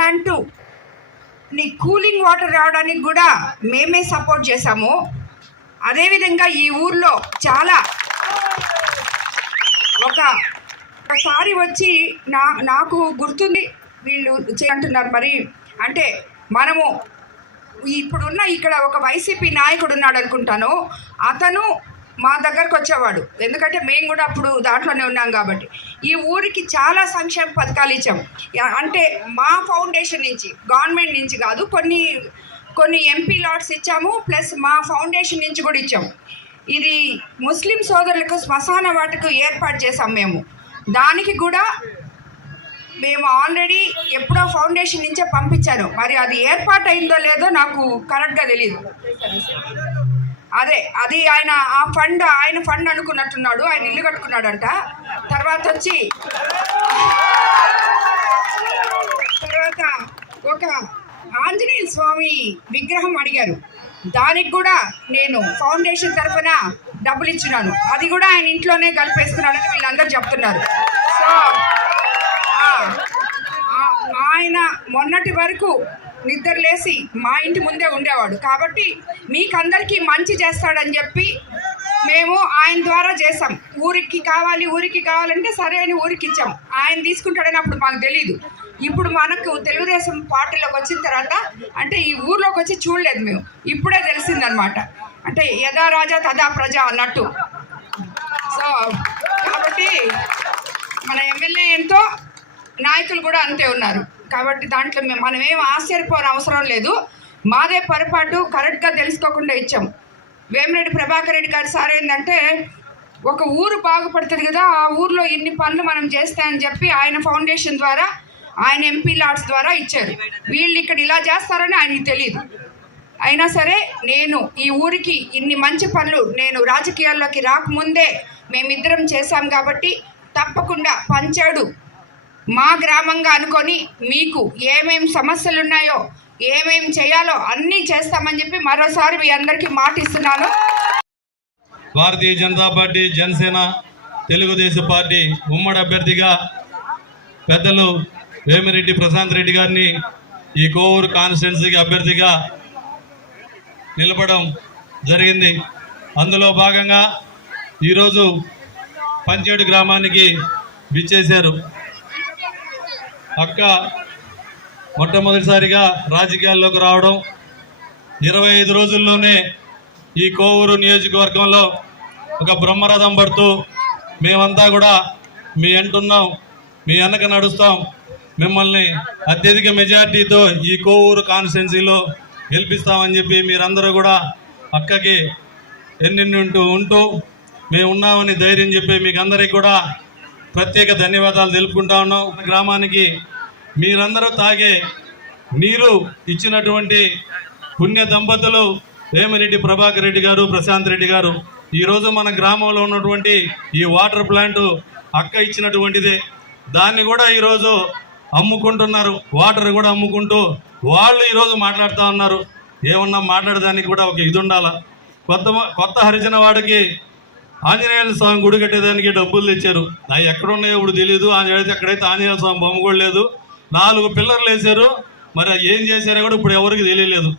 Plant cooling water రావడానికి కూడా మేమే సపోర్ట్ చేశాము. అదేవిధంగా ఈ ఊర్లో చాలా ఒకసారి వచ్చి నాకు గుర్తుంది, వీళ్ళు అంటున్నారు మరి అంటే మనము ఇప్పుడున్న ఇక్కడ ఒక వైసీపీ నాయకుడు ఉన్నాడు అనుకుంటాను, అతను మా దగ్గరకు వచ్చేవాడు. ఎందుకంటే మేము కూడా అప్పుడు దాంట్లోనే ఉన్నాం కాబట్టి. ఈ ఊరికి చాలా సంక్షేమ పథకాలు ఇచ్చాం. అంటే మా ఫౌండేషన్ నుంచి, గవర్నమెంట్ నుంచి కాదు, కొన్ని ఎంపీ లాట్స్ ఇచ్చాము, ప్లస్ మా ఫౌండేషన్ నుంచి కూడా ఇచ్చాము. ఇది ముస్లిం సోదరులకు శ్మశాన వాటికి ఏర్పాటు చేసాం మేము. దానికి కూడా మేము ఆల్రెడీ ఎప్పుడో ఫౌండేషన్ నుంచే పంపించాను. మరి అది ఏర్పాటు అయిందో లేదో నాకు కరెక్ట్గా తెలియదు. అది ఆయన ఫండ్ అనుకున్నట్టున్నాడు. ఆయన ఇల్లు కట్టుకున్నాడంట. తర్వాత ఒక ఆంజనేయ స్వామి విగ్రహం అడిగారు. దానికి కూడా నేను ఫౌండేషన్ తరఫున డబ్బులు ఇచ్చినాను. అది కూడా ఆయన ఇంట్లోనే కలిపేస్తున్నాడని వీళ్ళందరూ చెప్తున్నారు. సో ఆయన మొన్నటి వరకు నిద్రలేసి మా ఇంటి ముందే ఉండేవాడు. కాబట్టి మీకందరికీ మంచి చేస్తాడని చెప్పి మేము ఆయన ద్వారా చేసాం. ఊరికి కావాలంటే సరే అని ఊరికి ఇచ్చాం. ఆయన తీసుకుంటాడని అప్పుడు మాకు తెలీదు. ఇప్పుడు మనకు తెలుగుదేశం పార్టీలోకి వచ్చిన తర్వాత అంటే ఈ ఊర్లోకి వచ్చి చూడలేదు మేము, ఇప్పుడే తెలిసిందనమాట. అంటే యథా రాజా తదా ప్రజ అన్నట్టు. సో కాబట్టి మన ఎమ్మెల్యే ఎంతో, నాయకులు కూడా అంతే ఉన్నారు. కాబట్టి దాంట్లో మనమేం ఆశ్చర్యపోని అవసరం లేదు. మాదే పొరపాటు, కరెక్ట్గా తెలుసుకోకుండా ఇచ్చాం. వేమిరెడ్డి ప్రభాకర్ రెడ్డి గారు సార్ ఏంటంటే ఒక ఊరు బాగుపడుతుంది కదా, ఆ ఊర్లో ఇన్ని పనులు మనం చేస్తాయని చెప్పి ఆయన ఫౌండేషన్ ద్వారా, ఆయన ఎంపీ లాట్స్ ద్వారా ఇచ్చారు. వీళ్ళు ఇక్కడ ఇలా చేస్తారని ఆయనకి తెలియదు. అయినా సరే నేను ఈ ఊరికి ఇన్ని మంచి పనులు నేను రాజకీయాల్లోకి రాకముందే మేమిద్దరం చేశాం కాబట్టి తప్పకుండా పంచాడు మా గ్రామంగా అనుకొని మీకు ఏమేం సమస్యలు ఉన్నాయో, ఏమేం చేయాలో అన్నీ చేస్తామని చెప్పి మరోసారి మీ అందరికీ మాట ఇస్తున్నాను. భారతీయ జనతా పార్టీ, జనసేన, తెలుగుదేశం పార్టీ ఉమ్మడి అభ్యర్థిగా పెద్దలు వేమిరెడ్డి ప్రశాంత్ రెడ్డి గారిని ఈ కోవూరు కాన్స్టిట్యున్సీకి అభ్యర్థిగా నిలపడం జరిగింది. అందులో భాగంగా ఈరోజు పంచేడు గ్రామానికి విచ్చేశారు. అక్క మొట్టమొదటిసారిగా రాజకీయాల్లోకి రావడం, 25 రోజుల్లోనే ఈ కోవూరు నియోజకవర్గంలో ఒక బ్రహ్మరథం పడుతూ మేమంతా కూడా మీ అంటున్నాం, మీ వెనక నడుస్తాం, మిమ్మల్ని అత్యధిక మెజార్టీతో ఈ కోవూరు కాన్స్టిట్యున్సీలో గెలిపిస్తామని చెప్పి మీరందరూ కూడా అక్కకి ఉంటూ మేము ఉన్నామని ధైర్యం చెప్పి మీకు అందరికీ కూడా ప్రత్యేక ధన్యవాదాలు తెలుపుకుంటా ఉన్నాం. గ్రామానికి మీరందరూ తాగే నీరు ఇచ్చినటువంటి పుణ్య దంపతులు వేమిరెడ్డి ప్రభాకర్ రెడ్డి గారు, ప్రశాంత్ రెడ్డి గారు. ఈరోజు మన గ్రామంలో ఉన్నటువంటి ఈ వాటర్ ప్లాంట్ అక్క ఇచ్చినటువంటిదే. దాన్ని కూడా ఈరోజు అమ్ముకుంటున్నారు, వాటర్ కూడా అమ్ముకుంటూ వాళ్ళు ఈరోజు మాట్లాడుతూ ఉన్నారు. ఏమన్నా మాట్లాడడానికి కూడా ఒక ఇది ఉండాలా. కొత్త హరిజన వాడికి ఆంజనేయ స్వామి గుడి కట్టేదానికి డబ్బులు తెచ్చారు. అవి ఎక్కడున్నాయో ఇప్పుడు తెలియదు. ఎక్కడైతే ఆంజనేయ స్వామి బొమ్మ కూడా లేదు. 4 పిల్లర్లు వేశారు. మరి ఏం చేశారో కూడా ఇప్పుడు ఎవరికి తెలియలేదు.